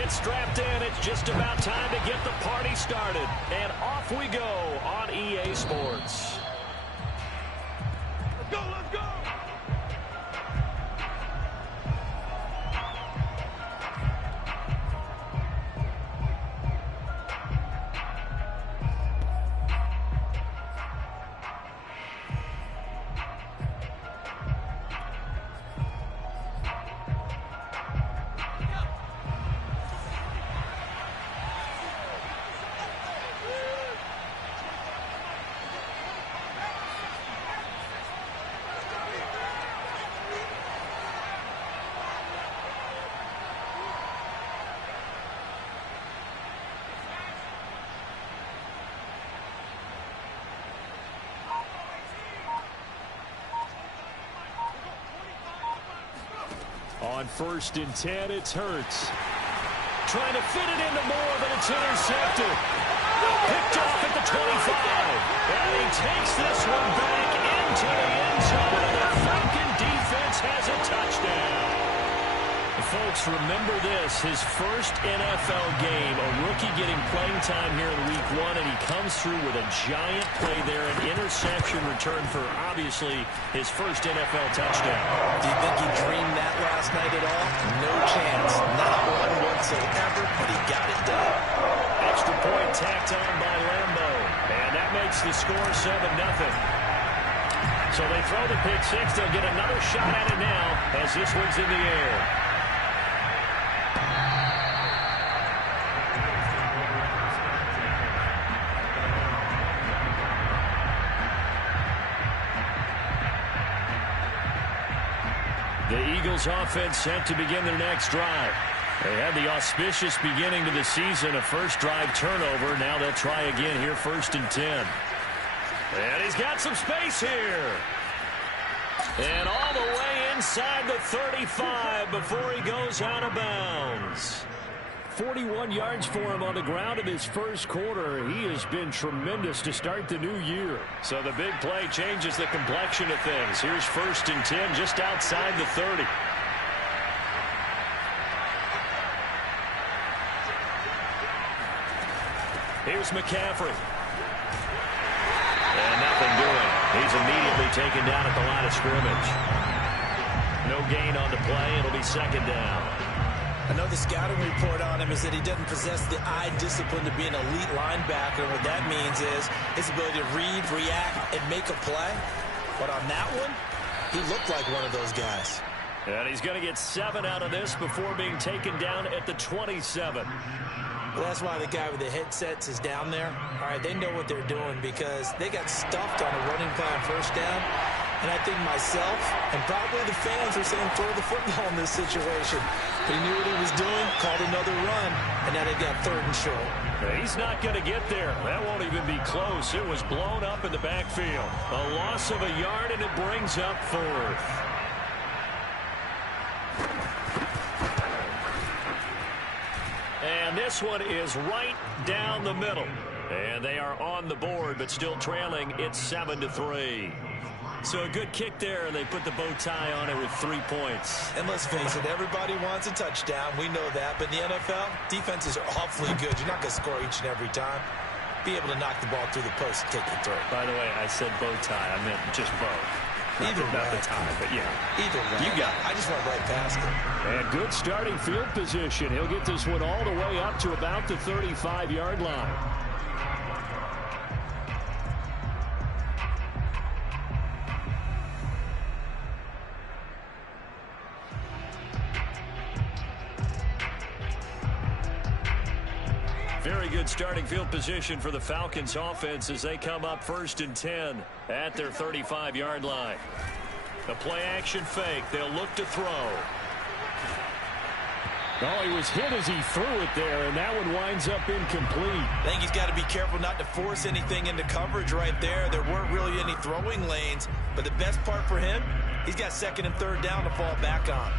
Get strapped in. It's just about time to get the party started. And off we go on EA Sports. Let's go, let's go! On 1st and 10, it's Hurts. Trying to fit it into more, but it's intercepted. Picked off at the 25. And he takes this one back into the end zone. And the Falcon defense has a touchdown. Folks, remember this, his first NFL game, a rookie getting playing time here in week 1, and he comes through with a giant play there, an interception return for, obviously, his first NFL touchdown. Do you think he dreamed that last night at all? No chance. Not one whatsoever, but he got it done. Extra point tacked on by Lambeau, and that makes the score 7-0. So they throw the pick six. They'll get another shot at it now as this one's in the air. The Eagles offense set to begin their next drive. They had the auspicious beginning to the season, a first drive turnover. Now they'll try again here, 1st and 10. And he's got some space here. And all the way inside the 35 before he goes out of bounds. 41 yards for him on the ground in his first quarter. He has been tremendous to start the new year. So the big play changes the complexion of things. Here's 1st and 10 just outside the 30. Here's McCaffrey. And nothing doing. He's immediately taken down at the line of scrimmage. No gain on the play. It'll be 2nd down. I know the scouting report on him is that he doesn't possess the eye discipline to be an elite linebacker. What that means is his ability to read, react, and make a play. But on that one, he looked like one of those guys. And he's going to get 7 out of this before being taken down at the 27. Well, that's why the guy with the headsets is down there. All right, they know what they're doing because they got stuffed on a running play on 1st down. And I think myself and probably the fans are saying throw the football in this situation. But he knew what he was doing, called another run, and now they've got 3rd and short. He's not going to get there. That won't even be close. It was blown up in the backfield. A loss of a yard, and it brings up 4th. And this one is right down the middle. And they are on the board, but still trailing. It's 7-3. So a good kick there, and they put the bow tie on it with 3 points. And let's face it, everybody wants a touchdown. We know that. But in the NFL, defenses are awfully good. You're not going to score each and every time. Be able to knock the ball through the post and take the throw. By the way, I said bow tie. I meant just bow. Either way. Not the tie, but yeah. Either way. You got it. I just went right past it. And good starting field position. He'll get this one all the way up to about the 35-yard line. Very good starting field position for the Falcons offense as they come up 1st and 10 at their 35-yard line. The play action fake. They'll look to throw. Oh, he was hit as he threw it there, and that one winds up incomplete. I think he's got to be careful not to force anything into coverage right there. There weren't really any throwing lanes, but the best part for him, he's got 2nd and 3rd down to fall back on.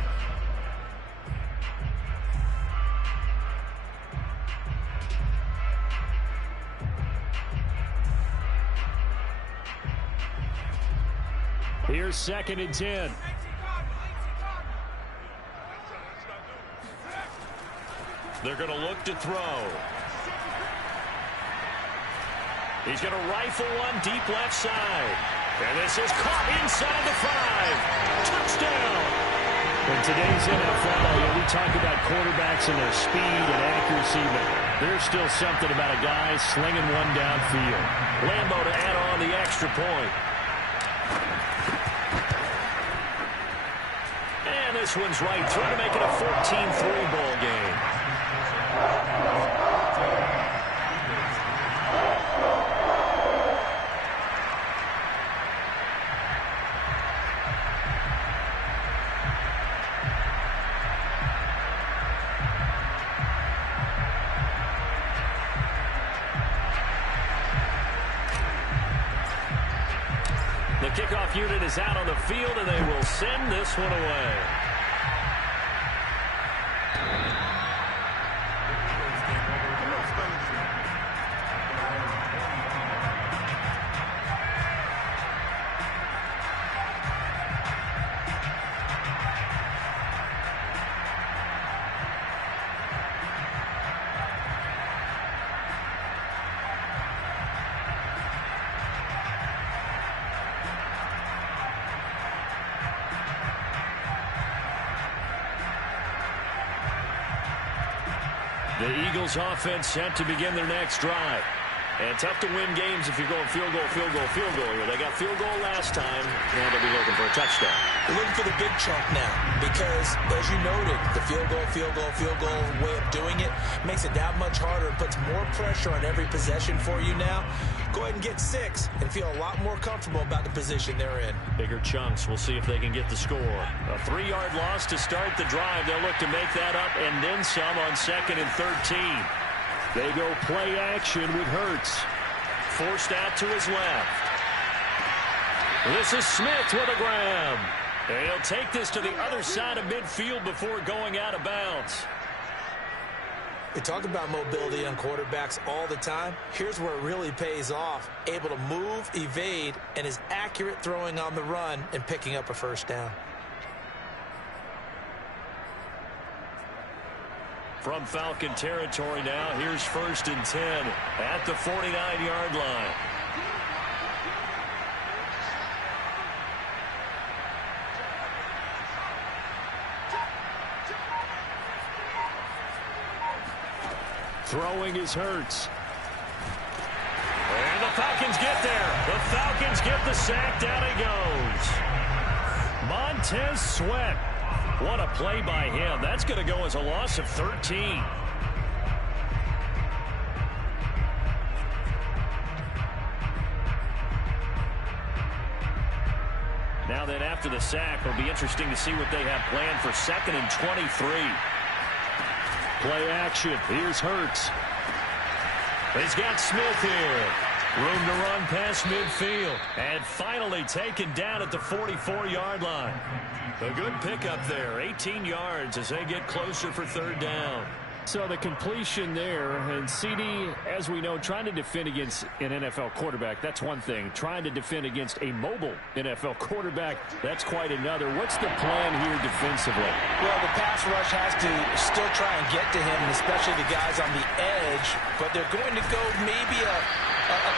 Here's 2nd and 10. They're going to look to throw. He's going to rifle one deep left side. And this is caught inside the 5. Touchdown. In today's NFL, we talk about quarterbacks and their speed and accuracy, but there's still something about a guy slinging one downfield. Lambo to add on the extra point. And this one's right through to make it a 14-3 ball game. The kickoff unit is out on the field, and they will send this one away. The Eagles offense set to begin their next drive. And tough to win games if you're going field goal, field goal, field goal here. They got field goal last time. Now they'll be looking for a touchdown. They're looking for the big chunk now because, as you noted, the field goal way of doing it makes it that much harder and puts more pressure on every possession for you now. Go ahead and get 6 and feel a lot more comfortable about the position they're in. Bigger chunks. We'll see if they can get the score. A 3-yard loss to start the drive. They'll look to make that up and then some on 2nd and 13. They go play action with Hurts. Forced out to his left. This is Smith with a grab. And he'll take this to the other side of midfield before going out of bounds. We talk about mobility on quarterbacks all the time. Here's where it really pays off. Able to move, evade, and is accurate throwing on the run and picking up a first down. From Falcon territory now, here's 1st and 10 at the 49-yard line. Throwing is Hurts. And the Falcons get there. The Falcons get the sack. Down he goes. Montez Sweat. What a play by him. That's going to go as a loss of 13. Now then, after the sack, it'll be interesting to see what they have planned for 2nd and 23. Play action. Here's Hurts. He's got Smith here. Room to run past midfield. And finally taken down at the 44-yard line. A good pickup there. 18 yards as they get closer for 3rd down. So the completion there, and CD, as we know, trying to defend against an NFL quarterback, that's one thing. Trying to defend against a mobile NFL quarterback, that's quite another. What's the plan here defensively? Well, the pass rush has to still try and get to him, and especially the guys on the edge, but they're going to go maybe a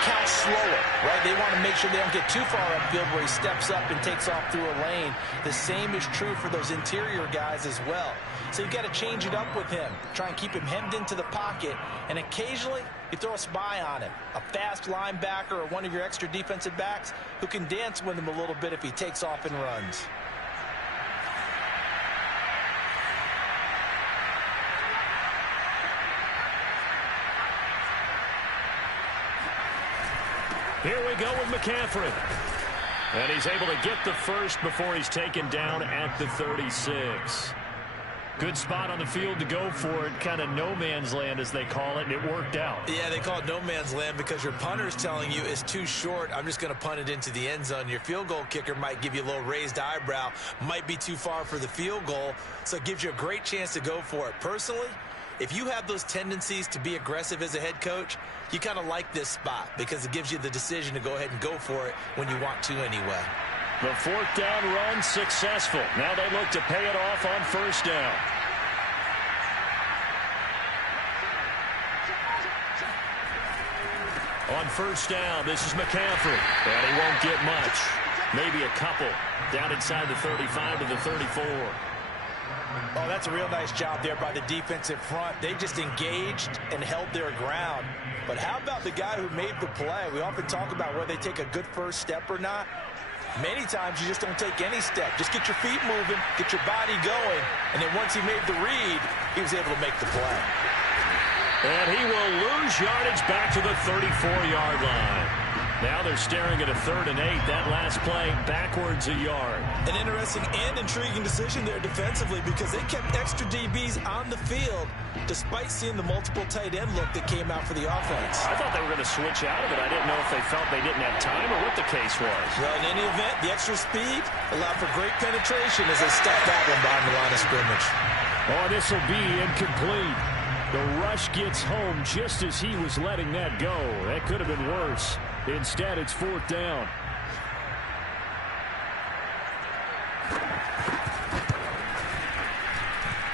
count slower, right? They want to make sure they don't get too far upfield where he steps up and takes off through a lane. The same is true for those interior guys as well. So you've got to change it up with him. Try and keep him hemmed into the pocket, and occasionally you throw a spy on him. A fast linebacker or one of your extra defensive backs who can dance with him a little bit if he takes off and runs. Here we go with McCaffrey. And he's able to get the first before he's taken down at the 36. Good spot on the field to go for it. Kind of no man's land, as they call it, and it worked out. Yeah, they call it no man's land because your punter's telling you it's too short. I'm just going to punt it into the end zone. Your field goal kicker might give you a little raised eyebrow. Might be too far for the field goal, so it gives you a great chance to go for it. Personally, if you have those tendencies to be aggressive as a head coach, you kind of like this spot because it gives you the decision to go ahead and go for it when you want to anyway. The 4th down run successful. Now they look to pay it off on 1st down. On first down, this is McCaffrey. And he won't get much. Maybe a couple. Down inside the 35 to the 34. Oh, that's a real nice job there by the defensive front. They just engaged and held their ground. But how about the guy who made the play? We often talk about whether they take a good first step or not. Many times you just don't take any step. Just get your feet moving, get your body going, and then once he made the read, he was able to make the play. And he will lose yardage back to the 34-yard line. Now they're staring at a 3rd and 8. That last play backwards a yard. An interesting and intriguing decision there defensively because they kept extra DBs on the field despite seeing the multiple tight end look that came out for the offense. I thought they were going to switch out of it. I didn't know if they felt they didn't have time or what the case was. Well, in any event, the extra speed allowed for great penetration as they stuffed that one behind the line of scrimmage. Oh, this will be incomplete. The rush gets home just as he was letting that go. That could have been worse. Instead, it's 4th down.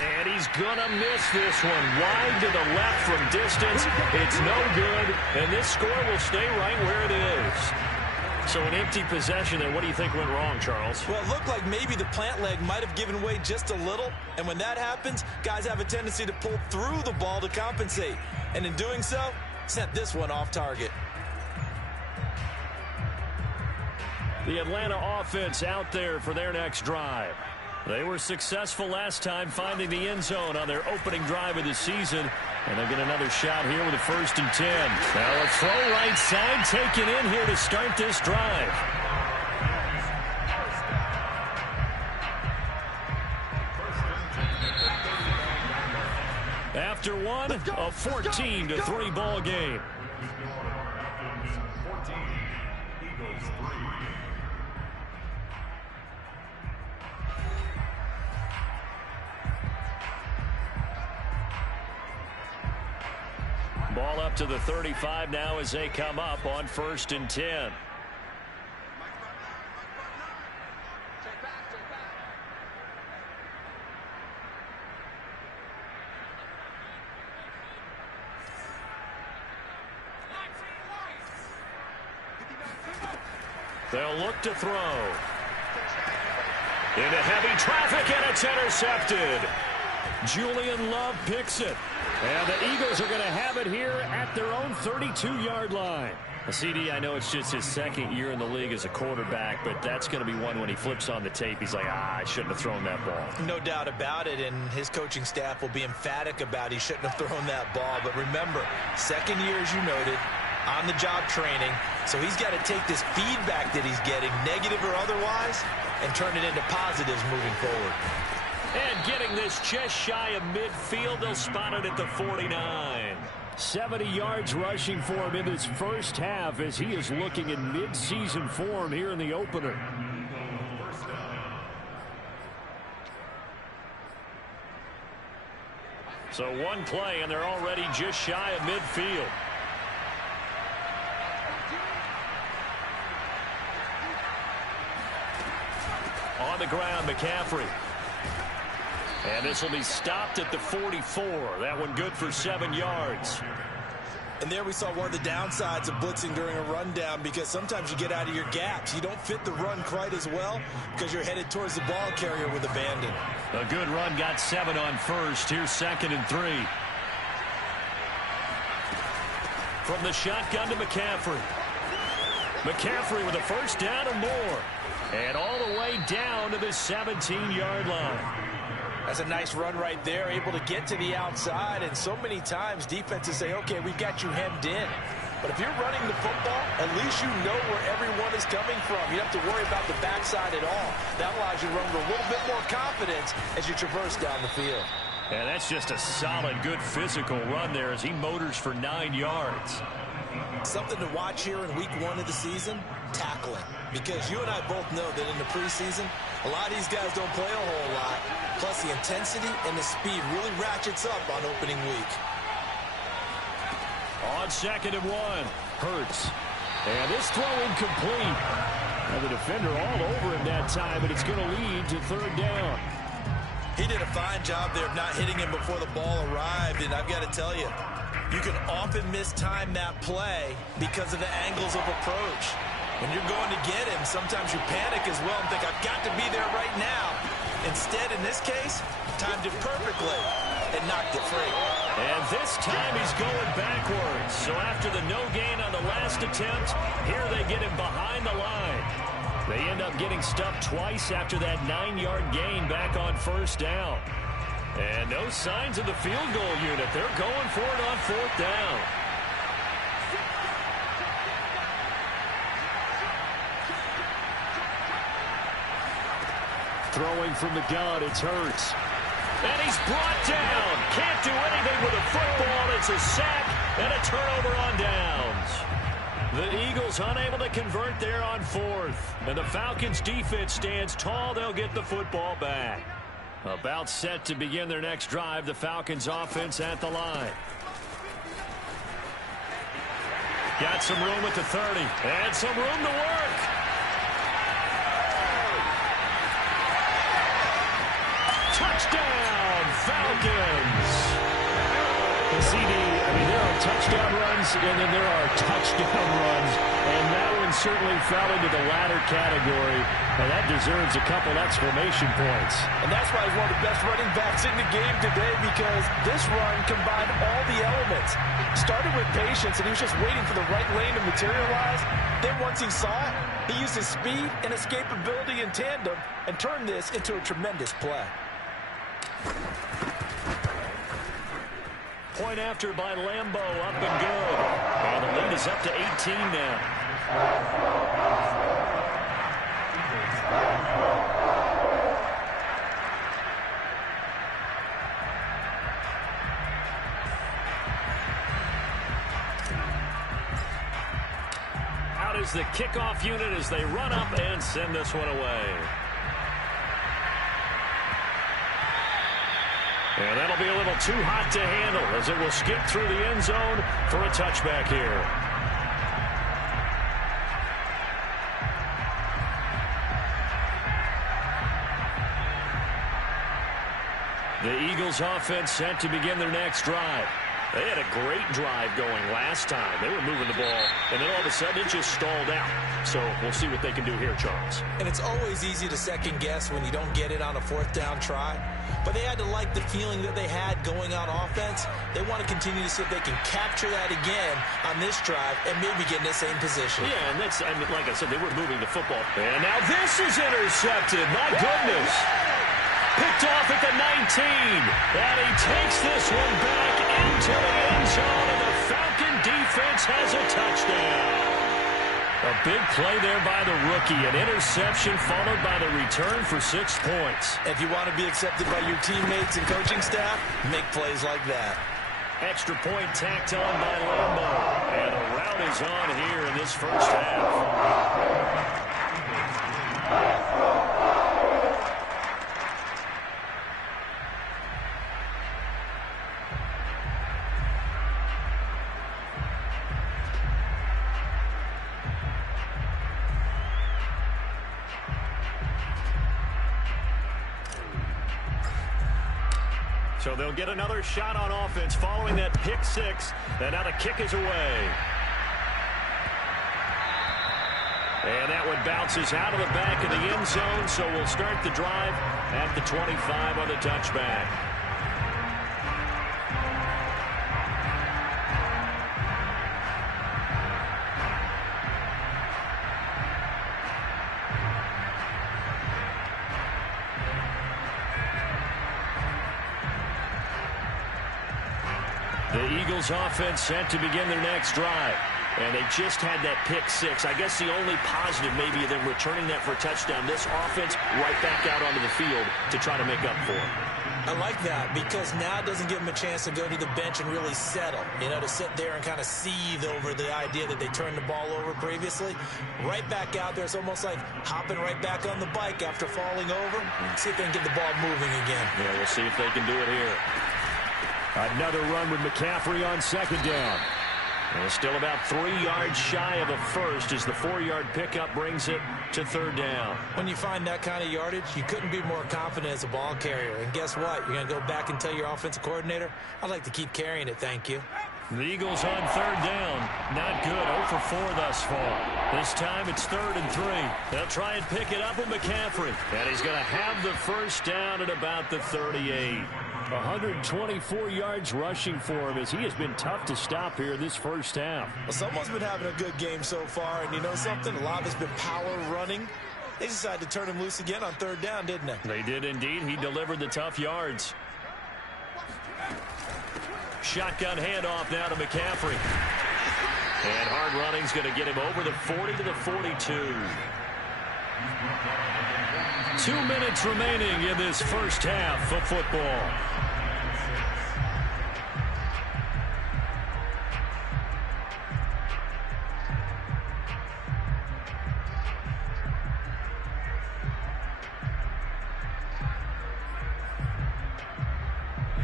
And he's going to miss this one. Wide to the left from distance. It's no good. And this score will stay right where it is. So an empty possession there. What do you think went wrong, Charles? Well, it looked like maybe the plant leg might have given way just a little. And when that happens, guys have a tendency to pull through the ball to compensate. And in doing so, sent this one off target. The Atlanta offense out there for their next drive. They were successful last time finding the end zone on their opening drive of the season. And they'll get another shot here with a 1st and 10. Now a throw right side taken in here to start this drive. After one, a 14-3 ball game. Ball up to the 35 now as they come up on 1st and 10. They'll look to throw. Into heavy traffic, and it's intercepted. Julian Love picks it. And the Eagles are going to have it here at their own 32-yard line. CD, I know it's just his 2nd year in the league as a quarterback, but that's going to be one when he flips on the tape, he's like, I shouldn't have thrown that ball. No doubt about it, and his coaching staff will be emphatic about he shouldn't have thrown that ball. But remember, 2nd year, as you noted, on-the-job training, so he's got to take this feedback that he's getting, negative or otherwise, and turn it into positives moving forward. And getting this just shy of midfield, they'll spot it at the 49. 70 yards rushing for him in this first half as he is looking in mid-season form here in the opener. So one play, and they're already just shy of midfield. On the ground, McCaffrey. And this will be stopped at the 44. That one good for 7 yards. And there we saw one of the downsides of blitzing during a rundown, because sometimes you get out of your gaps. You don't fit the run quite as well because you're headed towards the ball carrier with abandon. A good run, got 7 on first. Here's 2nd and 3. From the shotgun to McCaffrey. McCaffrey with a first down and more. And all the way down to the 17-yard line. That's a nice run right there, able to get to the outside. And so many times defenses say, okay, we've got you hemmed in. But if you're running the football, at least you know where everyone is coming from. You don't have to worry about the backside at all. That allows you to run with a little bit more confidence as you traverse down the field. And that's just a solid, good physical run there as he motors for 9 yards. Something to watch here in week 1 of the season, tackling. Because you and I both know that in the preseason, a lot of these guys don't play a whole lot. Plus, the intensity and the speed really ratchets up on opening week. On 2nd and 1, Hurts. And this throw incomplete. And the defender all over him that time, but it's going to lead to 3rd down. He did a fine job there of not hitting him before the ball arrived, and I've got to tell you, You can often mistime that play because of the angles of approach. When you're going to get him, sometimes you panic as well and think, I've got to be there right now. Instead, in this case, timed it perfectly and knocked it free. And this time he's going backwards. So after the no gain on the last attempt, here they get him behind the line. They end up getting stuffed twice after that 9-yard gain back on first down. And no signs of the field goal unit. They're going for it on fourth down. Throwing from the gun, it's Hurts. And he's brought down. Can't do anything with a football. It's a sack and a turnover on downs. The Eagles unable to convert there on fourth. And the Falcons defense stands tall. They'll get the football back. About set to begin their next drive. The Falcons offense at the line. Got some room at the 30. And some room to work. Touchdown, Falcons. The CD, there are touchdown runs, and then there are touchdown runs. And that one certainly fell into the latter category. And that deserves a couple exclamation points. And that's why he's one of the best running backs in the game today, because this run combined all the elements. Started with patience, and he was just waiting for the right lane to materialize. Then once he saw it, he used his speed and escapability in tandem and turned this into a tremendous play. Point after by Lambeau, up and good. And the lead is up to 18 now. Out is the kickoff unit as they run up and send this one away. And that'll be a little too hot to handle as it will skip through the end zone for a touchback here. The Eagles offense set to begin their next drive. They had a great drive going last time. They were moving the ball, and then all of a sudden it just stalled out. So we'll see what they can do here, Charles. And it's always easy to second guess when you don't get it on a fourth down try. But they had to like the feeling that they had going on offense. They want to continue to see if they can capture that again on this drive and maybe get in the same position. Yeah, and that's, like I said, they were moving the football. And now this is intercepted. My goodness. Picked off at the 19. And he takes this one back into the end zone, and the Falcon defense has a touchdown. A big play there by the rookie. An interception followed by the return for 6 points. If you want to be accepted by your teammates and coaching staff, make plays like that. Extra point tacked on by Lambeau. And a rout is on here in this first half. So they'll get another shot on offense following that pick six. And now the kick is away. And that one bounces out of the back of the end zone. So we'll start the drive at the 25 on the touchback. The Eagles offense set to begin their next drive. And they just had that pick six. I guess the only positive maybe of them returning that for a touchdown. This offense right back out onto the field to try to make up for it. I like that because now it doesn't give them a chance to go to the bench and really settle. You know, to sit there and kind of seethe over the idea that they turned the ball over previously. Right back out there. It's almost like hopping right back on the bike after falling over. See if they can get the ball moving again. Yeah, we'll see if they can do it here. Another run with McCaffrey on second down. And still about 3 yards shy of a first as the 4-yard pickup brings it to third down. When you find that kind of yardage, you couldn't be more confident as a ball carrier. And guess what? You're going to go back and tell your offensive coordinator, I'd like to keep carrying it, thank you. The Eagles on third down. Not good. 0 for 4 thus far. This time it's 3rd and 3. They'll try and pick it up with McCaffrey. And he's going to have the first down at about the 38. 124 yards rushing for him as he has been tough to stop here this first half. Well, someone's been having a good game so far, and you know something? A lot of it's been power running. They decided to turn him loose again on 3rd down, didn't they? They did indeed. He delivered the tough yards. Shotgun handoff now to McCaffrey. And hard running's going to get him over the 40 to the 42. 2 minutes remaining in this first half of football.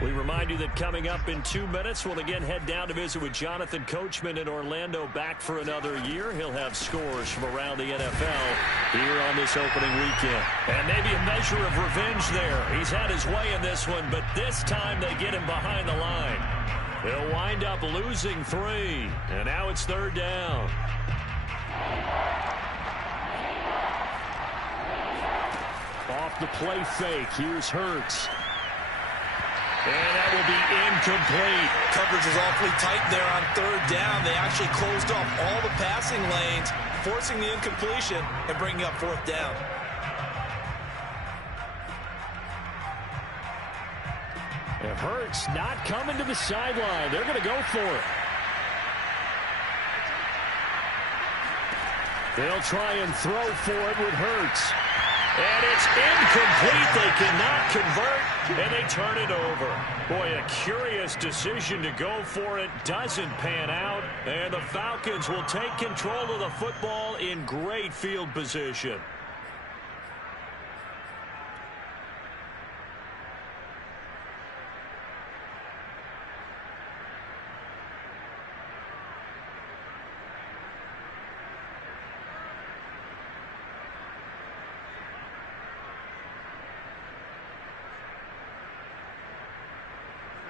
We remind you that coming up in 2 minutes, we'll again head down to visit with Jonathan Coachman in Orlando, back for another year. He'll have scores from around the NFL here on this opening weekend. And maybe a measure of revenge there. He's had his way in this one, but this time they get him behind the line. They'll wind up losing 3, and now it's 3rd down. Off the play fake, here's Hurts. And that will be incomplete. Coverage is awfully tight there on 3rd down. They actually closed off all the passing lanes, forcing the incompletion and bringing up 4th down. If Hurts not coming to the sideline, they're going to go for it. They'll try and throw for it with Hurts. And it's incomplete. They cannot convert, and they turn it over. Boy, a curious decision to go for it. Doesn't pan out, and the Falcons will take control of the football in great field position.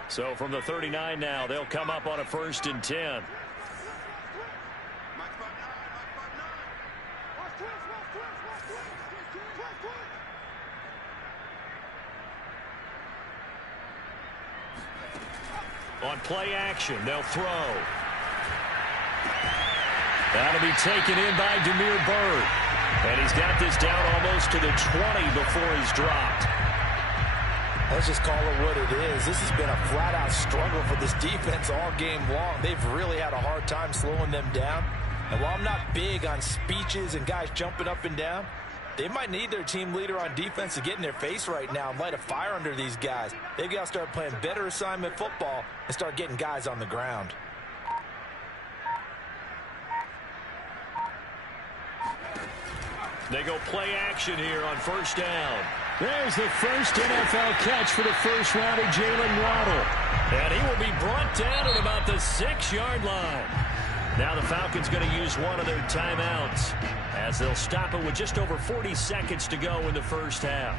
So from the 39 now, they'll come up on a 1st and 10. On play action, they'll throw. That'll be taken in by Damiere Byrd. And he's got this down almost to the 20 before he's dropped. Let's just call it what it is. This has been a flat-out struggle for this defense all game long. They've really had a hard time slowing them down. And while I'm not big on speeches and guys jumping up and down, they might need their team leader on defense to get in their face right now and light a fire under these guys. They've got to start playing better assignment football and start getting guys on the ground. They go play action here on 1st down. There's the first NFL catch for the first rounder, Jalen Waddle. And he will be brought down at about the 6-yard line. Now the Falcons going to use one of their timeouts as they'll stop it with just over 40 seconds to go in the first half.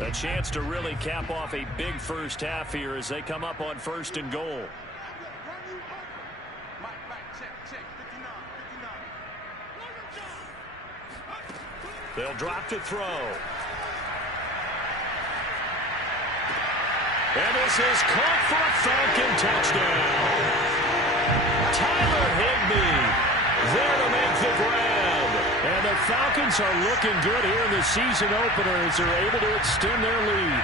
A chance to really cap off a big first half here as they come up on 1st and goal. They'll drop to throw. And this is caught for a Falcon touchdown. Tyler Higbee there to make the grab. And the Falcons are looking good here in the season opener as they're able to extend their lead.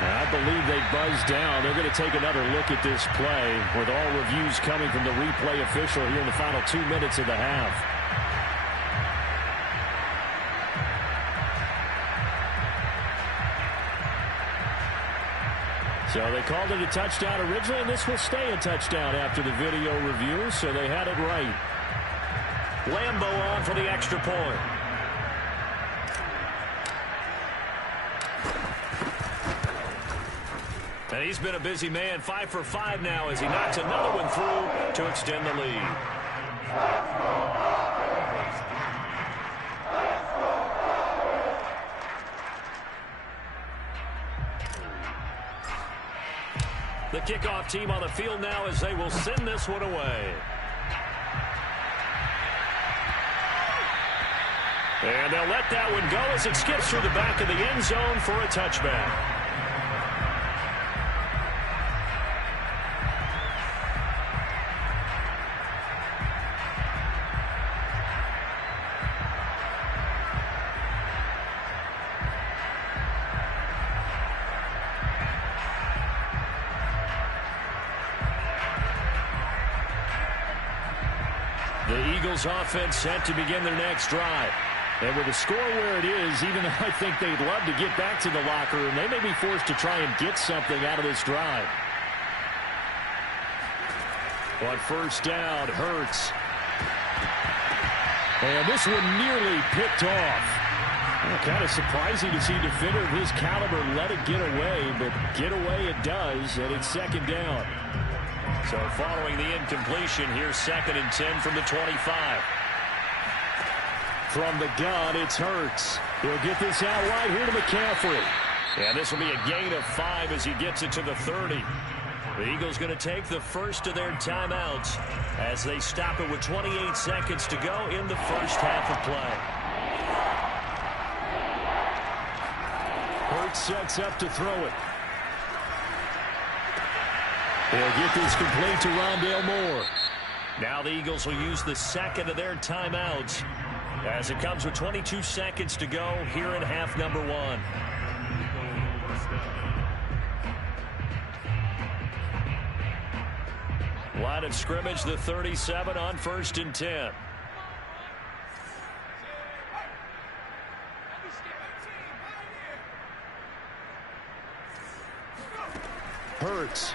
I believe they buzzed down. They're going to take another look at this play with all reviews coming from the replay official here in the final 2 minutes of the half. So they called it a touchdown originally, and this will stay a touchdown after the video review, so they had it right. Lambeau on for the extra point. And he's been a busy man, 5 for 5 now as he knocks another one through to extend the lead. The kickoff team on the field now as they will send this one away. And they'll let that one go as it skips through the back of the end zone for a touchback. The Eagles offense set to begin their next drive. And with the score where it is, even though I think they'd love to get back to the locker room, they may be forced to try and get something out of this drive. On first down, Hurts. And this one nearly picked off. Well, kind of surprising to see a defender of his caliber let it get away, but get away it does, and it's second down. So following the incompletion, here's 2nd and 10 from the 25. From the gun, it's Hurts. He'll get this out right here to McCaffrey. And this will be a gain of 5 as he gets it to the 30. The Eagles going to take the first of their timeouts as they stop it with 28 seconds to go in the first half of play. Hurts sets up to throw it. They'll get this complete to Rondale Moore. Now the Eagles will use the second of their timeouts as it comes with 22 seconds to go here in half number 1. Line of scrimmage, the 37 on 1st and 10. Hurts.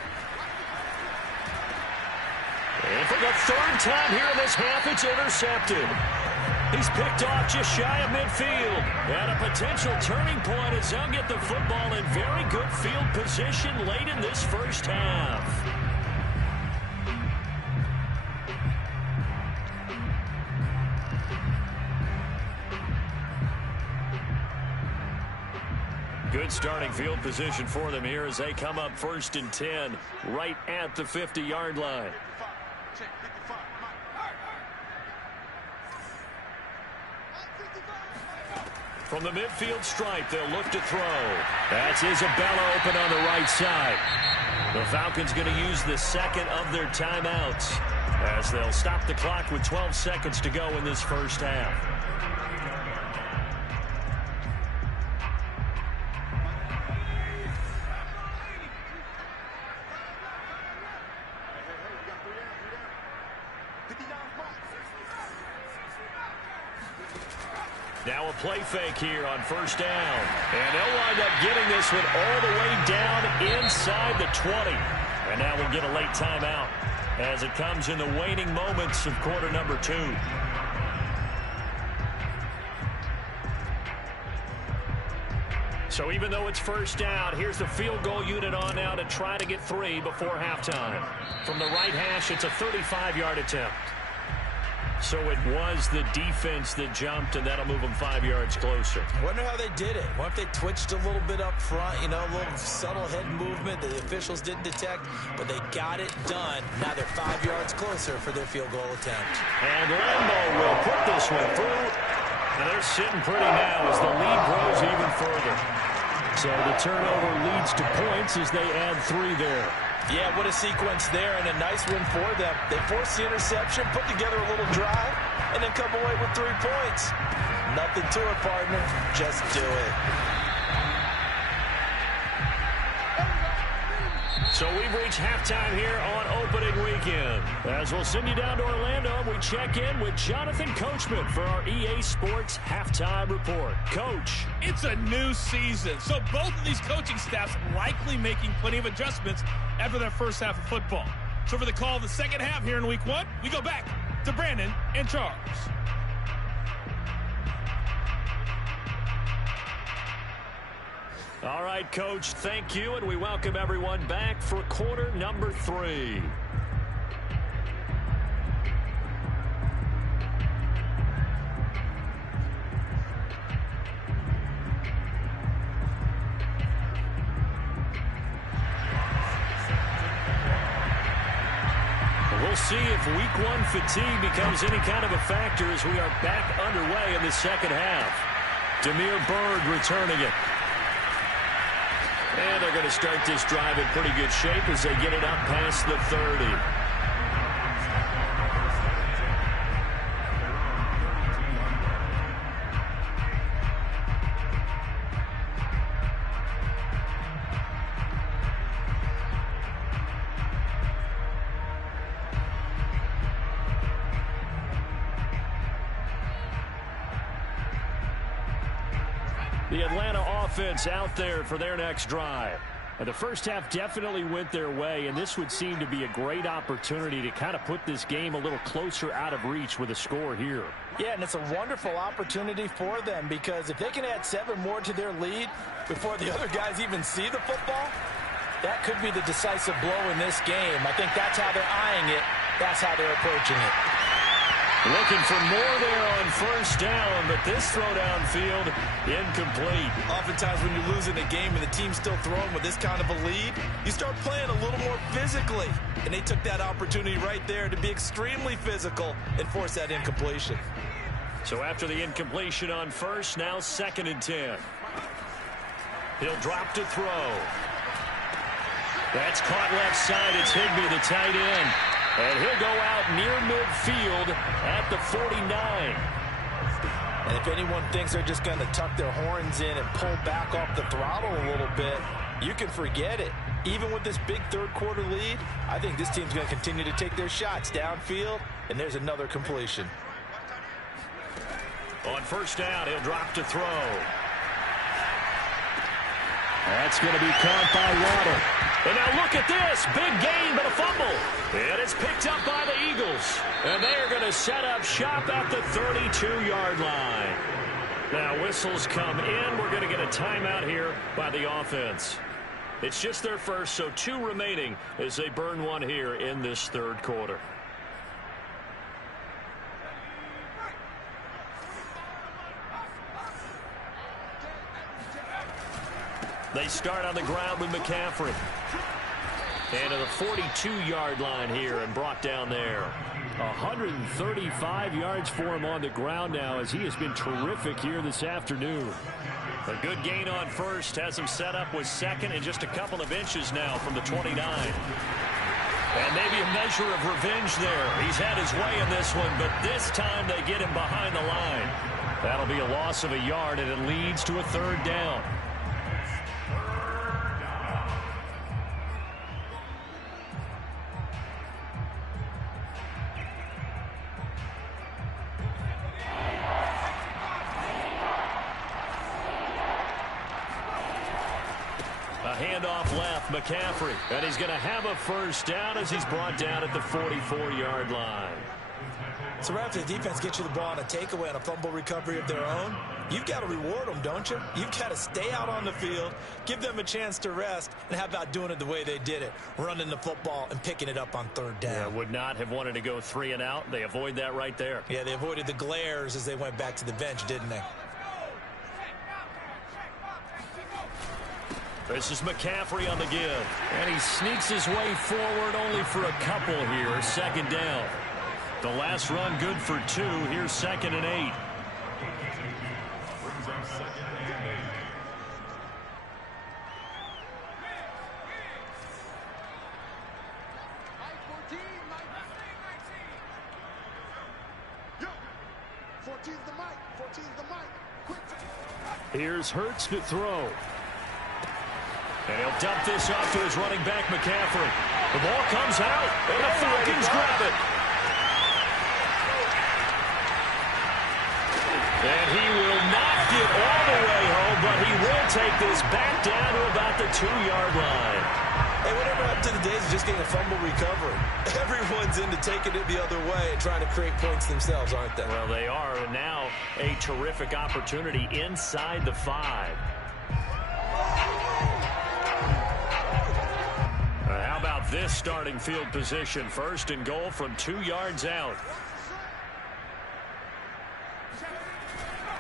And for the 3rd time here in this half, it's intercepted. He's picked off just shy of midfield. At a potential turning point as they'll get the football in very good field position late in this first half. Good starting field position for them here as they come up 1st and 10 right at the 50-yard line. From the midfield stripe, they'll look to throw. That's Isabella open on the right side. The Falcons going to use the second of their timeouts as they'll stop the clock with 12 seconds to go in this first half. Now a play fake here on first down. And they'll wind up getting this one all the way down inside the 20. And now we'll get a late timeout as it comes in the waning moments of quarter number 2. So even though it's first down, here's the field goal unit on now to try to get 3 before halftime. From the right hash, it's a 35-yard attempt. So it was the defense that jumped, and that'll move them 5 yards closer. Wonder how they did it. What if they twitched a little bit up front, you know, a little subtle head movement that the officials didn't detect, but they got it done. Now they're 5 yards closer for their field goal attempt. And Lambo will put this one through. And they're sitting pretty now as the lead grows even further. So the turnover leads to points as they add 3 there. Yeah, what a sequence there, and a nice win for them. They forced the interception, put together a little drive, and then come away with 3 points. Nothing to it, partner. Just do it. So we've reached halftime here on opening weekend. As we'll send you down to Orlando, we check in with Jonathan Coachman for our EA Sports Halftime Report. Coach. It's a new season, so both of these coaching staffs likely making plenty of adjustments after that first half of football. So for the call of the second half here in week 1, we go back to Brandon and Charles. All right, Coach, thank you, and we welcome everyone back for quarter number 3. we'll see if week one fatigue becomes any kind of a factor as we are back underway in the second half. Demir Bird returning it. And they're going to start this drive in pretty good shape as they get it up past the 30. The Atlanta offense out there for their next drive. And the first half definitely went their way, and this would seem to be a great opportunity to kind of put this game a little closer out of reach with a score here. Yeah, and it's a wonderful opportunity for them because if they can add 7 more to their lead before the other guys even see the football, that could be the decisive blow in this game. I think that's how they're eyeing it. That's how they're approaching it. Looking for more there on first down, but this throw downfield incomplete. Oftentimes when you're losing a game and the team's still throwing with this kind of a lead, you start playing a little more physically. And they took that opportunity right there to be extremely physical and force that incompletion. So after the incompletion on first, now 2nd and 10. He'll drop to throw. That's caught left side. It's Higbee, the tight end. And he'll go out near midfield at the 49. And if anyone thinks they're just going to tuck their horns in and pull back off the throttle a little bit, you can forget it. Even with this big third-quarter lead, I think this team's going to continue to take their shots downfield, and there's another completion. On first down, he'll drop to throw. That's going to be caught by Waddle. And now look at this. Big gain, but a fumble. And it's picked up by the Eagles. And they are going to set up shop at the 32-yard line. Now whistles come in. We're going to get a timeout here by the offense. It's just their first, so 2 remaining as they burn one here in this third quarter. They start on the ground with McCaffrey. And to the 42-yard line here and brought down there. 135 yards for him on the ground now as he has been terrific here this afternoon. A good gain on first has him set up with 2nd and just a couple of inches now from the 29. And maybe a measure of revenge there. He's had his way in this one, but this time they get him behind the line. That'll be a loss of a yard, and it leads to a 3rd down. Handoff left, McCaffrey. And he's going to have a first down as he's brought down at the 44-yard line. So after the defense gets you the ball on a takeaway and a fumble recovery of their own, you've got to reward them, don't you? You've got to stay out on the field, give them a chance to rest, and how about doing it the way they did it, running the football and picking it up on 3rd down. Yeah, would not have wanted to go 3 and out. They avoid that right there. Yeah, they avoided the glares as they went back to the bench, didn't they? This is McCaffrey on the give. And he sneaks his way forward only for a couple here. 2nd down. The last run good for 2. Here's 2nd and 8. Here's Hurts to throw. And he'll dump this off to his running back, McCaffrey. The ball comes out, and the Falcons grab it. And he will not get all the way home, but he will take this back down to about the 2-yard line. Hey, whatever happened to the days of just getting a fumble recovery? Everyone's into taking it the other way and trying to create points themselves, aren't they? Well, they are, and now a terrific opportunity inside the 5. How about this starting field position? 1st and goal from 2 yards out.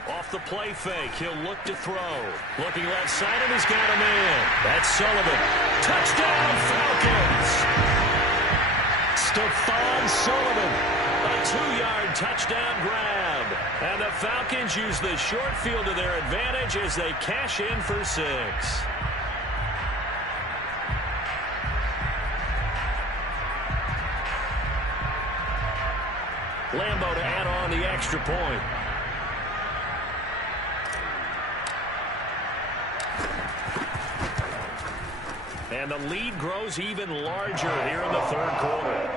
Off the play fake, he'll look to throw. Looking left side, and he's got him in. That's Sullivan. Touchdown, Falcons! Stephon Sullivan. A 2-yard touchdown grab. And the Falcons use the short field to their advantage as they cash in for 6. Lambo to add on the extra point. And the lead grows even larger here in the third quarter.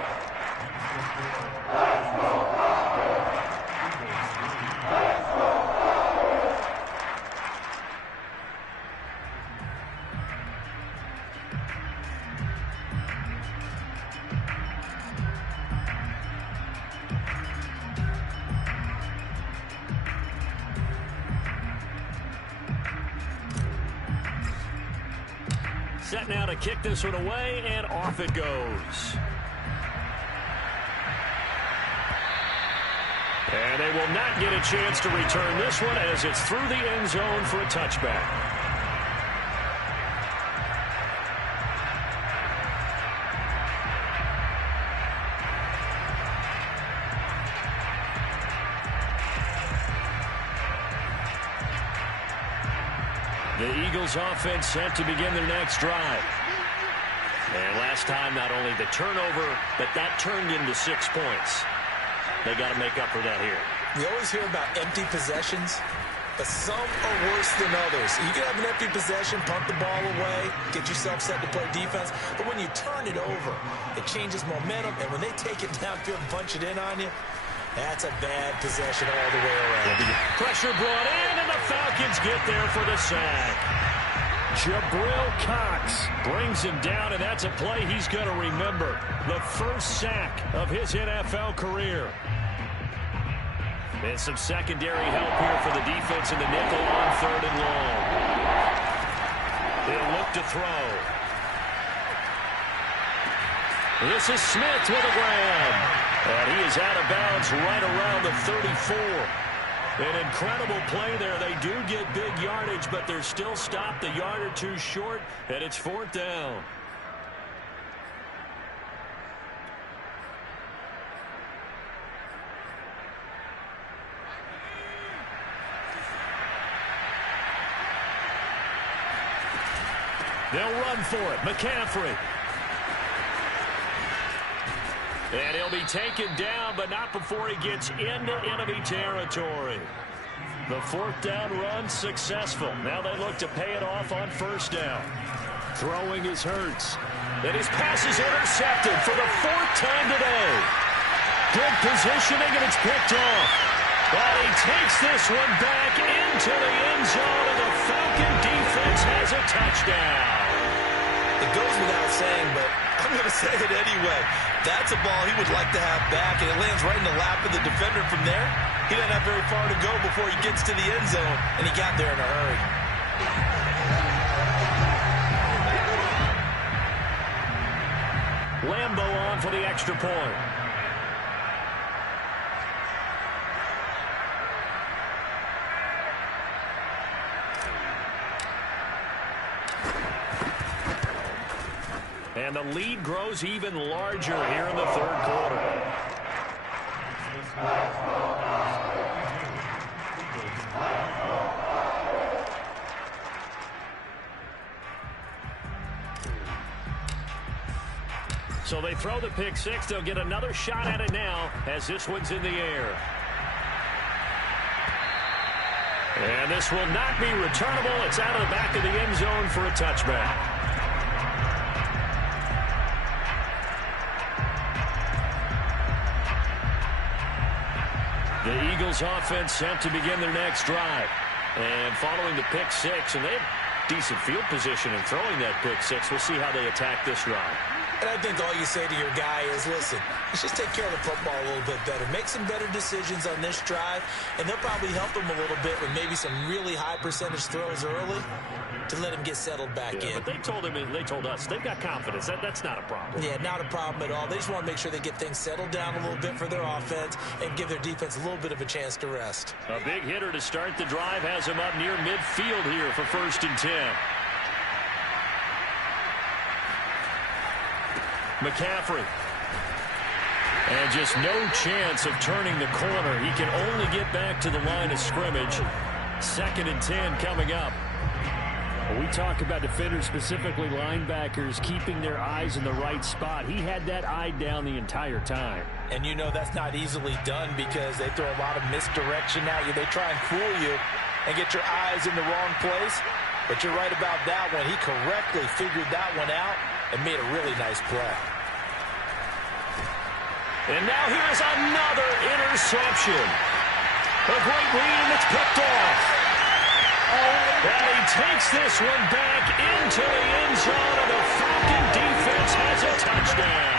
Set now to kick this one away, and off it goes. And they will not get a chance to return this one as it's through the end zone for a touchback. The Eagles offense set to begin their next drive. And last time, not only the turnover, but that turned into 6 points. They got to make up for that here. We always hear about empty possessions, but some are worse than others. You can have an empty possession, punt the ball away, get yourself set to play defense, but when you turn it over, it changes momentum, and when they take it downfield and punch it in on you, that's a bad possession all the way around. Pressure brought in, and the Falcons get there for the sack. Jabril Cox Brings him down, and that's a play he's going to remember. The first sack of his NFL career. And some secondary help here for the defense in the nickel on 3rd and long. They'll look to throw. This is Smith with a grab. And he is out of bounds right around the 34. An incredible play there. They do get big yardage, but they're still stopped a yard or two short, and it's 4th down. They'll run for it. McCaffrey. And he'll be taken down, but not before he gets into enemy territory. The 4th down run successful. Now they look to pay it off on 1st down. throwing is Hurts. And his pass is intercepted for the 4th time today. Good positioning, and it's picked off. But he takes this one back into the end zone, and the Falcon defense has a touchdown. It goes without saying, but I'm going to say it anyway. That's a ball he would like to have back, and it lands right in the lap of the defender from there. He doesn't have very far to go before he gets to the end zone, and he got there in a hurry. Lambo on for the extra point. And the lead grows even larger here in the 3rd quarter. So they throw the pick six. They'll get another shot at it now as this one's in the air. And this will not be returnable. It's out of the back of the end zone for a touchback. The Eagles offense set to begin their next drive. And following the pick six, and they have decent field position in throwing that pick six. We'll see how they attack this drive. And I think all you say to your guy is, listen, let's just take care of the football a little bit better. Make some better decisions on this drive, and they'll probably help him a little bit with maybe some really high percentage throws early to let him get settled back in. But they told him, and they told us, they've got confidence. That's not a problem. Yeah, not a problem at all. They just want to make sure they get things settled down a little bit for their offense and give their defense a little bit of a chance to rest. A big hitter to start the drive has him up near midfield here for 1st and 10. McCaffrey. And just no chance of turning the corner. He can only get back to the line of scrimmage. 2nd and 10 coming up. Well, we talk about defenders, specifically linebackers, keeping their eyes in the right spot. He had that eye down the entire time. And you know that's not easily done because they throw a lot of misdirection at you. They try and fool you and get your eyes in the wrong place. But you're right about that one. He correctly figured that one out and made a really nice play. And now here's another interception. A great read, and it's picked off. And he takes this one back into the end zone, and the Falcon defense has a touchdown.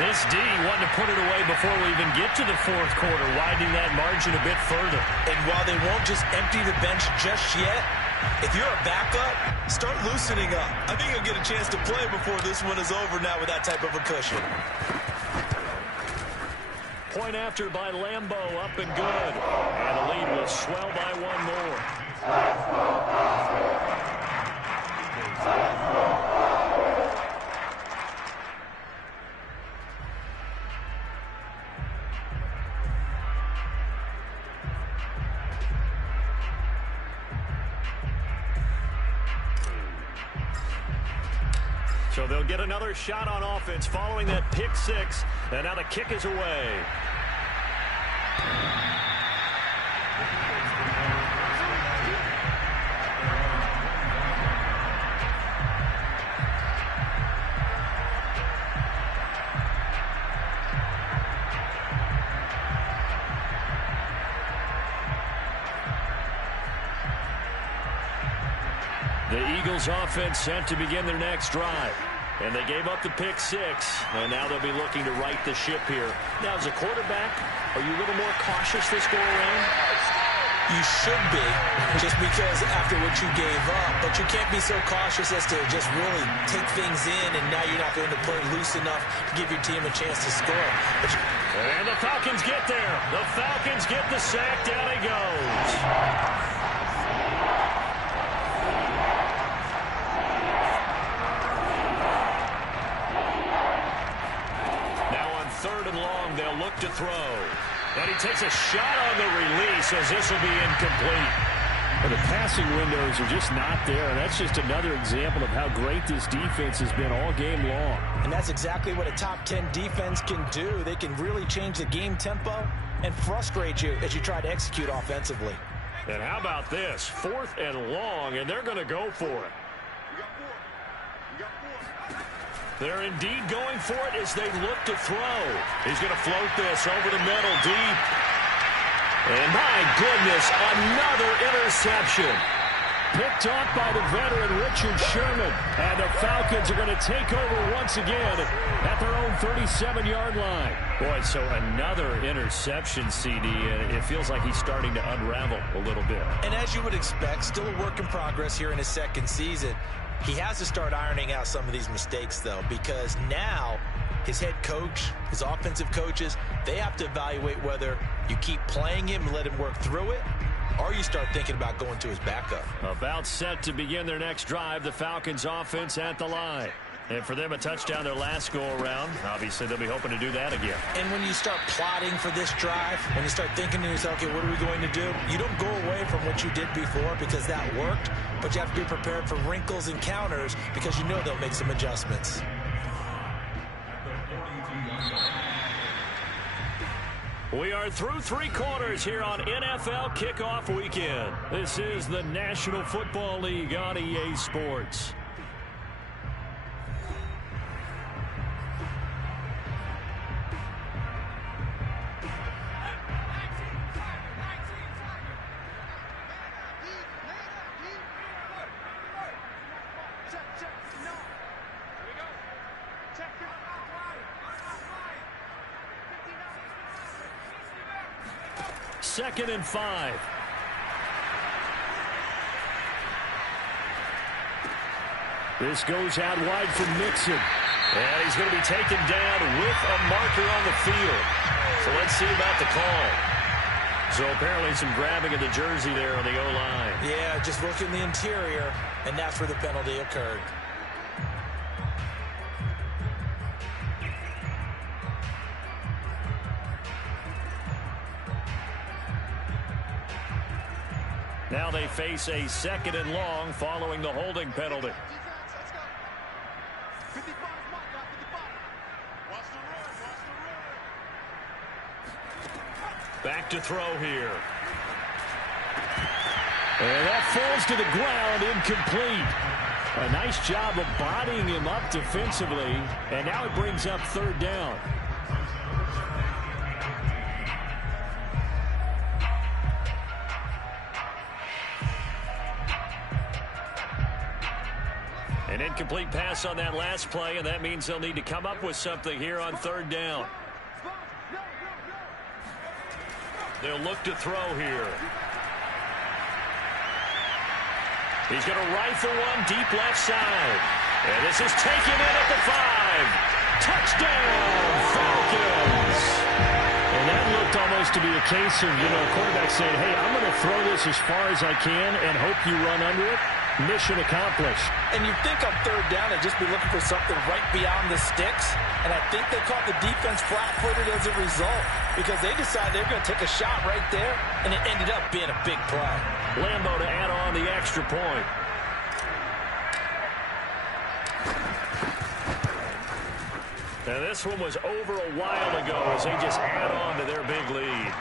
This D wanted to put it away before we even get to the 4th quarter, widening that margin a bit further. And while they won't just empty the bench just yet, if you're a backup, start loosening up. I think you'll get a chance to play before this one is over now with that type of a cushion. Point after by Lambeau, up and good. And the lead will swell by one more. So they'll get another shot on offense following that pick 6. And now the kick is away. The Eagles offense set to begin their next drive. And they gave up the pick 6, and now they'll be looking to right the ship here. Now, as a quarterback, are you a little more cautious this go-around? You should be, just because after what you gave up. But you can't be so cautious as to just really take things in, and now you're not going to play loose enough to give your team a chance to score. And the Falcons get there. The Falcons get the sack. Down he goes. They'll look to throw. And he takes a shot on the release as this will be incomplete. Well, the passing windows are just not there. And that's just another example of how great this defense has been all game long. And that's exactly what a top 10 defense can do. They can really change the game tempo and frustrate you as you try to execute offensively. And how about this? 4th and long, and they're going to go for it. They're indeed going for it as they look to throw. He's going to float this over the middle deep. And my goodness, another interception. Picked off by the veteran Richard Sherman. And the Falcons are going to take over once again at their own 37-yard line. Boy, so another interception, CD. It feels like he's starting to unravel a little bit. And as you would expect, still a work in progress here in his 2nd season. He has to start ironing out some of these mistakes, though, because now his head coach, his offensive coaches, they have to evaluate whether you keep playing him and let him work through it, or you start thinking about going to his backup. About set to begin their next drive, the Falcons offense at the line. And for them, a touchdown their last go-around. Obviously, they'll be hoping to do that again. And when you start plotting for this drive, when you start thinking to yourself, okay, what are we going to do? You don't go away from what you did before because that worked, but you have to be prepared for wrinkles and counters because you know they'll make some adjustments. We are through 3 quarters here on NFL Kickoff Weekend. This is the National Football League on EA Sports. Second and 5. This goes out wide for Mixon. And he's going to be taken down with a marker on the field. So let's see about the call. So apparently some grabbing of the jersey there on the O-line. Yeah, just look in the interior, and that's where the penalty occurred. face a 2nd and long following the holding penalty. Back to throw here. And that falls to the ground, incomplete. A nice job of bodying him up defensively, and now it brings up 3rd down. An incomplete pass on that last play, and that means they'll need to come up with something here on 3rd down. They'll look to throw here. He's going to rifle one deep left side. And this is taken in at the 5. Touchdown, Falcons! And that looked almost to be a case of, a quarterback saying, hey, I'm going to throw this as far as I can and hope you run under it. Mission accomplished. And you think on 3rd down they'd just be looking for something right beyond the sticks. And I think they caught the defense flat-footed as a result because they decided they were going to take a shot right there, and it ended up being a big play. Lambo to add on the extra point. And this one was over a while ago as they just add on to their big lead.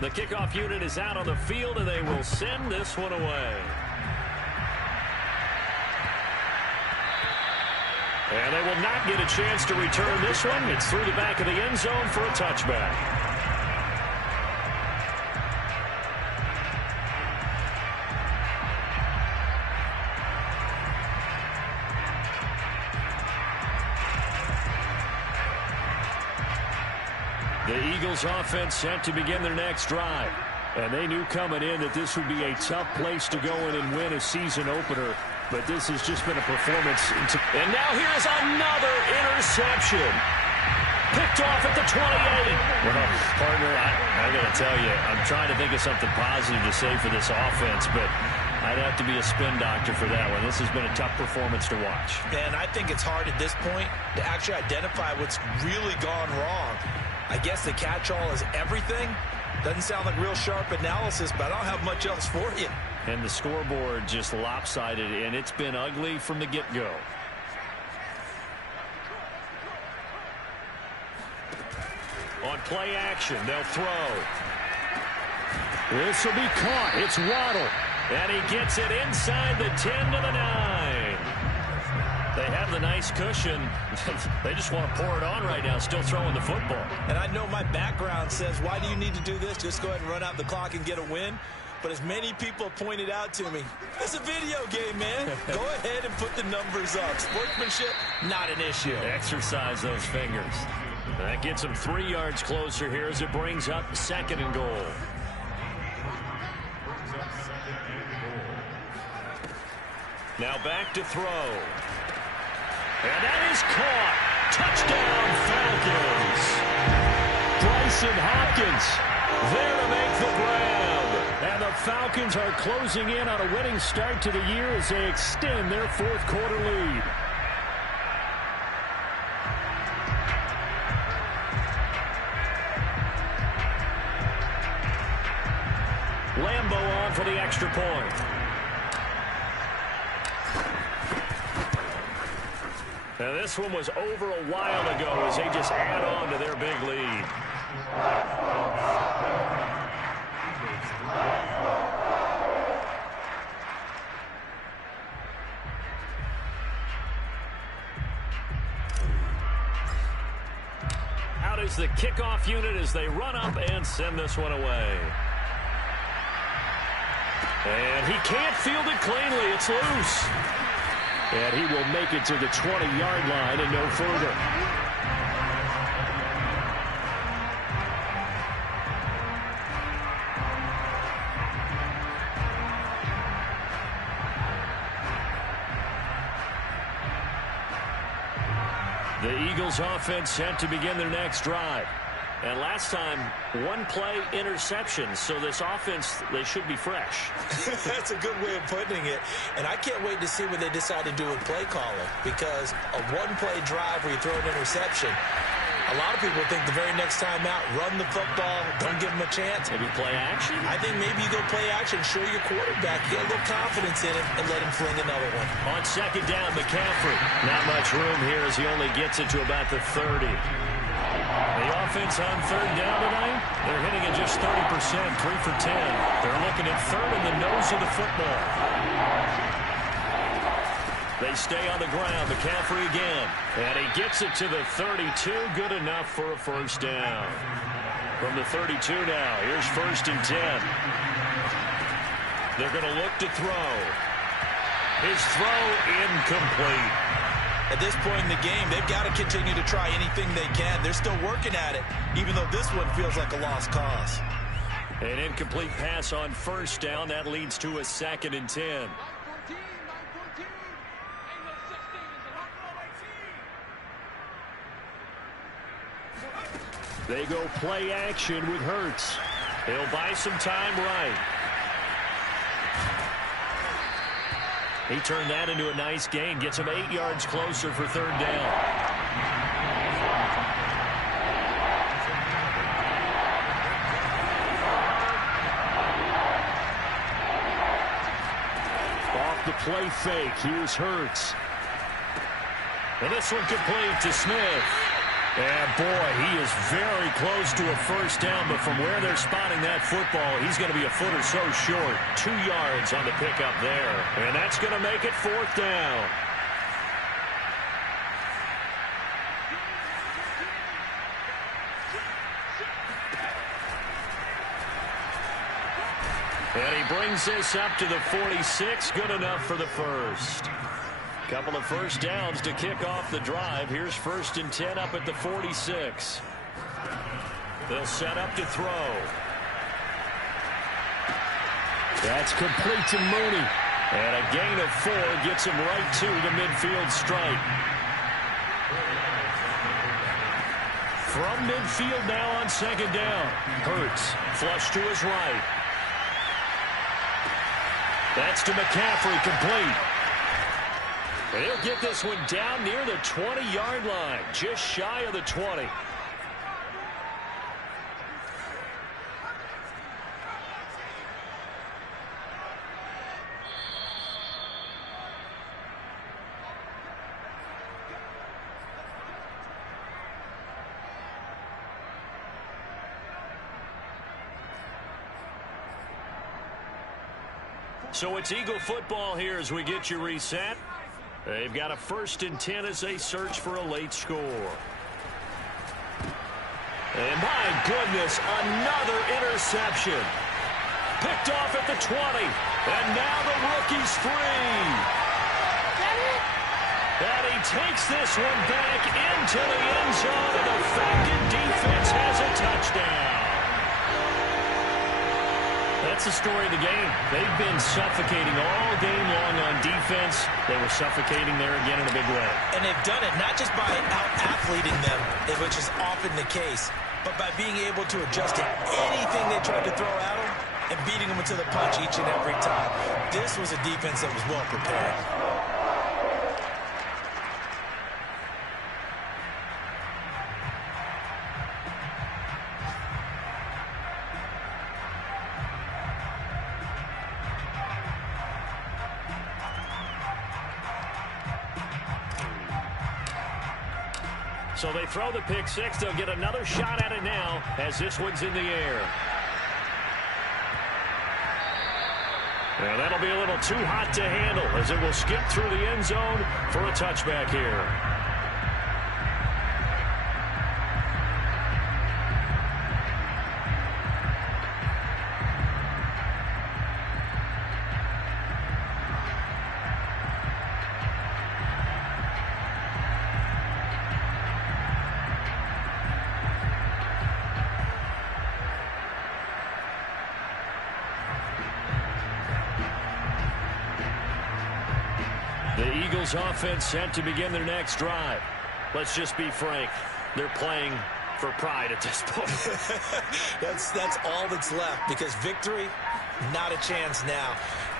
The kickoff unit is out on the field, and they will send this one away. And they will not get a chance to return this one. It's through the back of the end zone for a touchback. The Eagles offense set to begin their next drive. And they knew coming in that this would be a tough place to go in and win a season opener. But this has just been a performance. And now here's another interception. Picked off at the 28. Well, partner, I got to tell you, I'm trying to think of something positive to say for this offense, but I'd have to be a spin doctor for that one. This has been a tough performance to watch. And I think it's hard at this point to actually identify what's really gone wrong. I guess the catch-all is everything. Doesn't sound like real sharp analysis, but I don't have much else for you. And the scoreboard just lopsided, and it's been ugly from the get-go. On play action, they'll throw. This will be caught. It's Waddle. And he gets it inside the 10 to the 9. They have the nice cushion. They just want to pour it on right now, still throwing the football. And I know my background says, why do you need to do this? Just go ahead and run out the clock and get a win. But as many people pointed out to me, it's a video game, man. Go ahead and put the numbers up. Sportsmanship, not an issue. Exercise those fingers. That gets them 3 yards closer here as it brings up 2nd and goal. Now back to throw. And that is caught. Touchdown, Falcons. Bryson Hopkins there to make the grab. And the Falcons are closing in on a winning start to the year as they extend their 4th quarter lead. Lambo on for the extra point. Now this one was over a while ago as they just add on to their big lead. Out is the kickoff unit as they run up and send this one away. And he can't field it cleanly. It's loose. And he will make it to the 20-yard line and no further. The Eagles offense set to begin their next drive. And last time, one play interception. So this offense, they should be fresh. That's a good way of putting it. And I can't wait to see what they decide to do with play calling, because a one-play drive where you throw an interception, a lot of people think the very next time out, run the football, don't give them a chance. Maybe play action? I think maybe you go play action, show your quarterback, get a little confidence in him, and let him fling another one. On second down, McCaffrey. Not much room here as he only gets it to about the 30. The offense on third down tonight, they're hitting at just 30%, 3 for 10. They're looking at third in the nose of the football. They stay on the ground. McCaffrey again. And he gets it to the 32. Good enough for a first down. From the 32 now. Here's first and 10. They're going to look to throw. His throw incomplete. At this point in the game, they've got to continue to try anything they can. They're still working at it, even though this one feels like a lost cause. An incomplete pass on first down. That leads to a second and 10. They go play action with Hurts. He'll buy some time right. He turned that into a nice gain. Gets him 8 yards closer for third down. Off the play fake. Here's Hurts. And this one complete to Smith. And, boy, he is very close to a first down, but from where they're spotting that football, he's going to be a foot or so short. 2 yards on the pickup there. And that's going to make it fourth down. And he brings this up to the 46. Good enough for the first. Couple of first downs to kick off the drive. Here's first and 10 up at the 46. They'll set up to throw. That's complete to Mooney. And a gain of 4 gets him right to the midfield stripe. From midfield now on second down. Hurts flush to his right. That's to McCaffrey, complete. He'll get this one down near the 20-yard line, just shy of the 20. So it's Eagle football here as we get you reset. They've got a first and 10 as they search for a late score. And my goodness, another interception. Picked off at the 20. And now the rookie's free. And he takes this one back into the end zone, and the Falcon defense has a touchdown. That's the story of the game. They've been suffocating all game long on defense. They were suffocating there again in a big way. And they've done it not just by out-athleting them, which is often the case, but by being able to adjust to anything they tried to throw at them and beating them into the punch each and every time. This was a defense that was well prepared. So they throw the pick six. They'll get another shot at it now as this one's in the air. Now that'll be a little too hot to handle as it will skip through the end zone for a touchback here. The Eagles offense set to begin their next drive. Let's just be frank. They're playing for pride at this point. That's all that's left, because victory, not a chance now.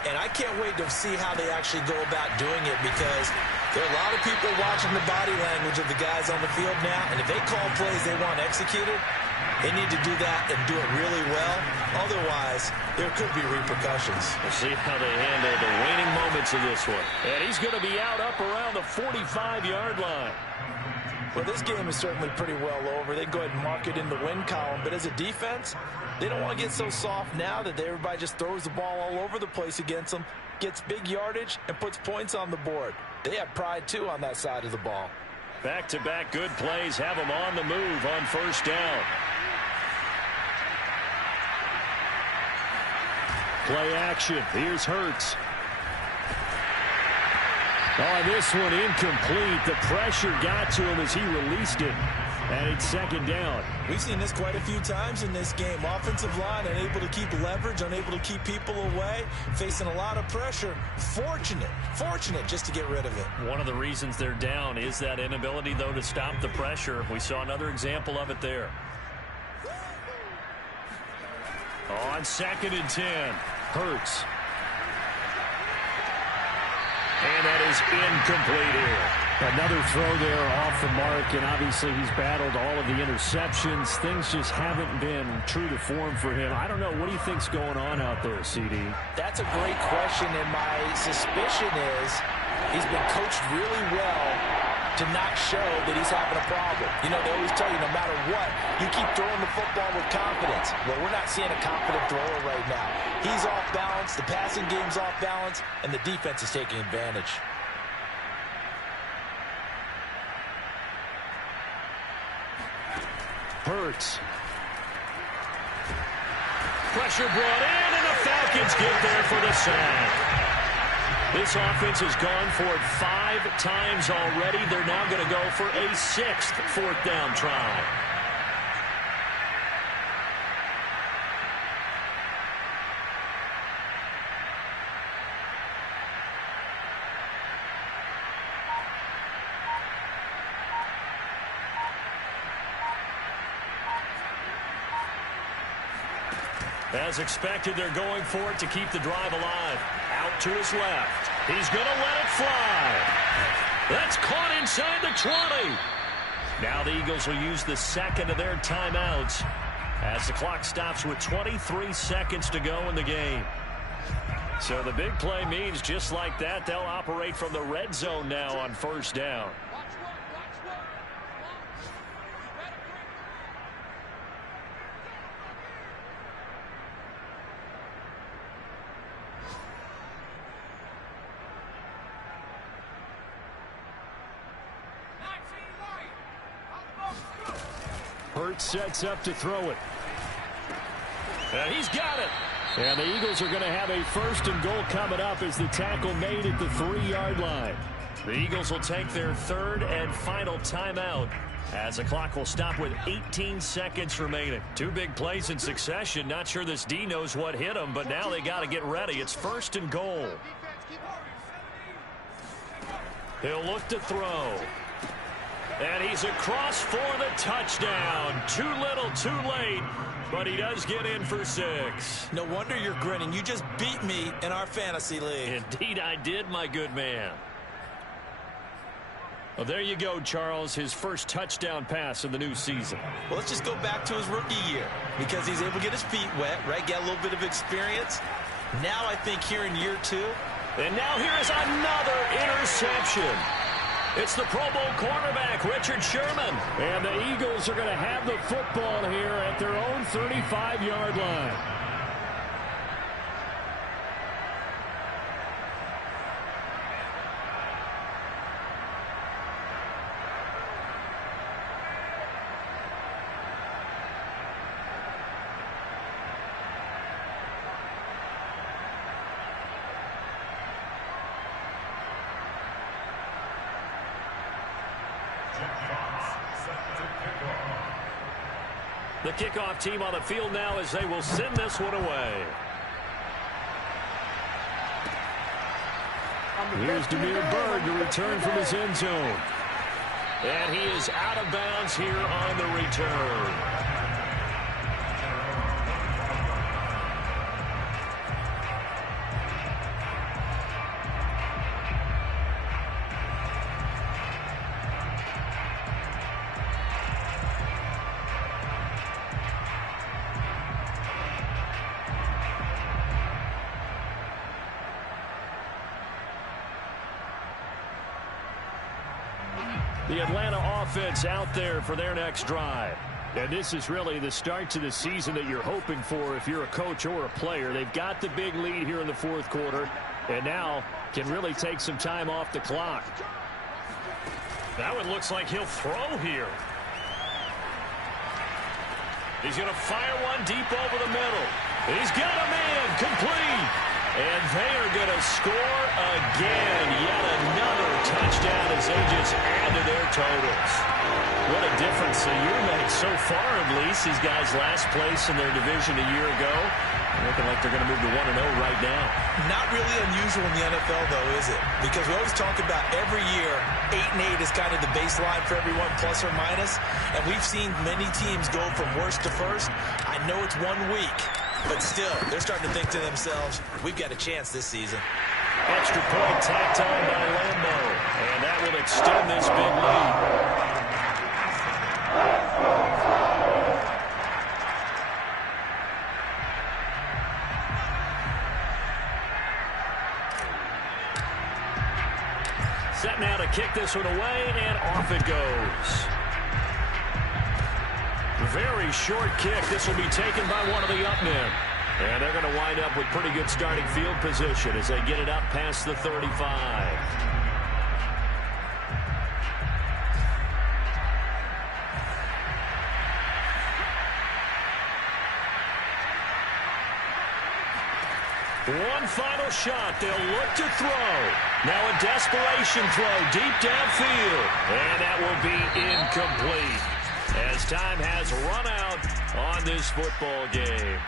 And I can't wait to see how they actually go about doing it, because there are a lot of people watching the body language of the guys on the field now, and if they call plays they want executed, they need to do that and do it really well. Otherwise, there could be repercussions. We'll see how they handle the waning moments of this one. And he's going to be out up around the 45-yard line. Well, this game is certainly pretty well over. They go ahead and mark it in the win column. But as a defense, they don't want to get so soft now that everybody just throws the ball all over the place against them, gets big yardage, and puts points on the board. They have pride, too, on that side of the ball. Back-to-back good plays have them on the move on first down. Play action. Here's Hurts. Oh, this one incomplete. The pressure got to him as he released it. And it's second down. We've seen this quite a few times in this game. Offensive line unable to keep leverage, unable to keep people away, facing a lot of pressure. Fortunate just to get rid of it. One of the reasons they're down is that inability, though, to stop the pressure. We saw another example of it there. On 2nd and 10, Hurts. And that is incomplete here. Another throw there off the mark, and obviously he's battled all of the interceptions. Things just haven't been true to form for him. I don't know. What do you think's going on out there, CD? That's a great question, and my suspicion is he's been coached really well to not show that he's having a problem. You know, they always tell you no matter what, you keep throwing the football with confidence. Well, we're not seeing a confident thrower right now. He's off balance, the passing game's off balance, and the defense is taking advantage. Hurts. Pressure brought in, and the Falcons get there for the sack. This offense has gone for it 5 times already. They're now going to go for a 6th fourth down try. As expected, they're going for it to keep the drive alive. Out to his left. He's going to let it fly. That's caught inside the 20. Now the Eagles will use the second of their timeouts as the clock stops with 23 seconds to go in the game. So the big play means just like that, they'll operate from the red zone now on first down. Hurts sets up to throw it. And he's got it. And the Eagles are going to have a 1st and goal coming up as the tackle made at the 3-yard line. The Eagles will take their 3rd and final timeout as the clock will stop with 18 seconds remaining. 2 big plays in succession. Not sure this D knows what hit him, but now they got to get ready. It's 1st and goal. He'll look to throw. And he's across for the touchdown. Too little, too late, but he does get in for 6. No wonder you're grinning. You just beat me in our fantasy league. Indeed I did, my good man. Well, there you go, Charles. His first touchdown pass in the new season. Well, let's just go back to his rookie year, because he's able to get his feet wet, right? Get a little bit of experience. Now I think here in year 2. And now here is another interception. It's the Pro Bowl cornerback, Richard Sherman. And the Eagles are going to have the football here at their own 35-yard line. The kickoff team on the field now as they will send this one away. Here's Demir Berg to return from his end zone. And he is out of bounds here on the return. The Atlanta offense out there for their next drive. And this is really the start to the season that you're hoping for if you're a coach or a player. They've got the big lead here in the fourth quarter, and now can really take some time off the clock. That one looks like he'll throw here. He's going to fire one deep over the middle. He's got a man complete. And they are going to score again. Yet another touchdown as they just add to their totals. What a difference a year makes so far, at least. These guys last place in their division a year ago. Looking like they're going to move to 1-0 right now. Not really unusual in the NFL, though, is it? Because we always talk about every year, 8-8 is kind of the baseline for everyone, plus or minus. And we've seen many teams go from worst to first. I know it's 1 week. But still, they're starting to think to themselves, we've got a chance this season. Extra point tacked on by Lambo. And that will extend this big lead. Set now to kick this one away, and off it goes. Very short kick. This will be taken by one of the up men. And they're going to wind up with pretty good starting field position as they get it up past the 35. One final shot. They'll look to throw. Now a desperation throw deep downfield. And that will be incomplete, as time has run out on this football game.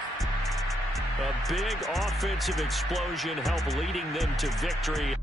A big offensive explosion helped leading them to victory.